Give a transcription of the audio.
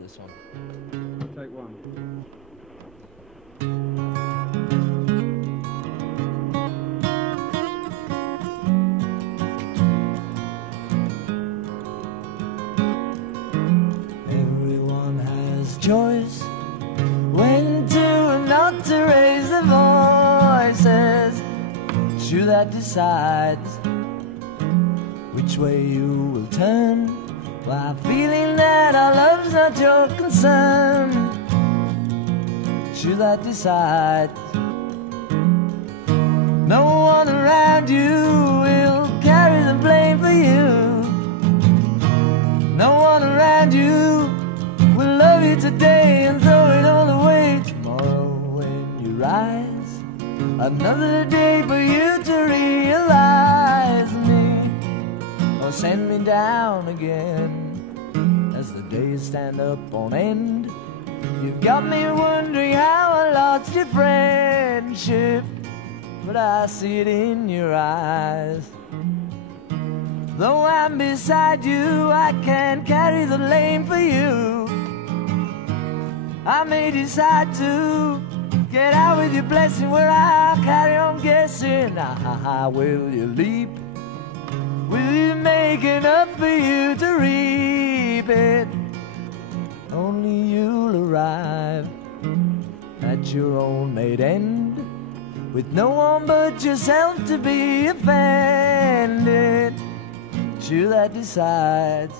this one. Take one. Everyone has choice when to and not to raise their voices. It's you that decides which way you will turn, while feeling that our love's not your concern. It's you that decides. No one around you will carry the blame for you. No one around you will love you today and throw it all away tomorrow when you rise. Another day for you to realize me, or send me down again as the days stand up on end. You've got me wondering how I lost your friendship, but I see it in your eyes. Though I'm beside you, I can't carry the blame for you. I may decide to get out with your blessing, where I'll carry on guessing. Will you leap? Will you make enough for you to reap it? Only you'll arrive at your own made end, with no one but yourself to be offended. It's you that decides.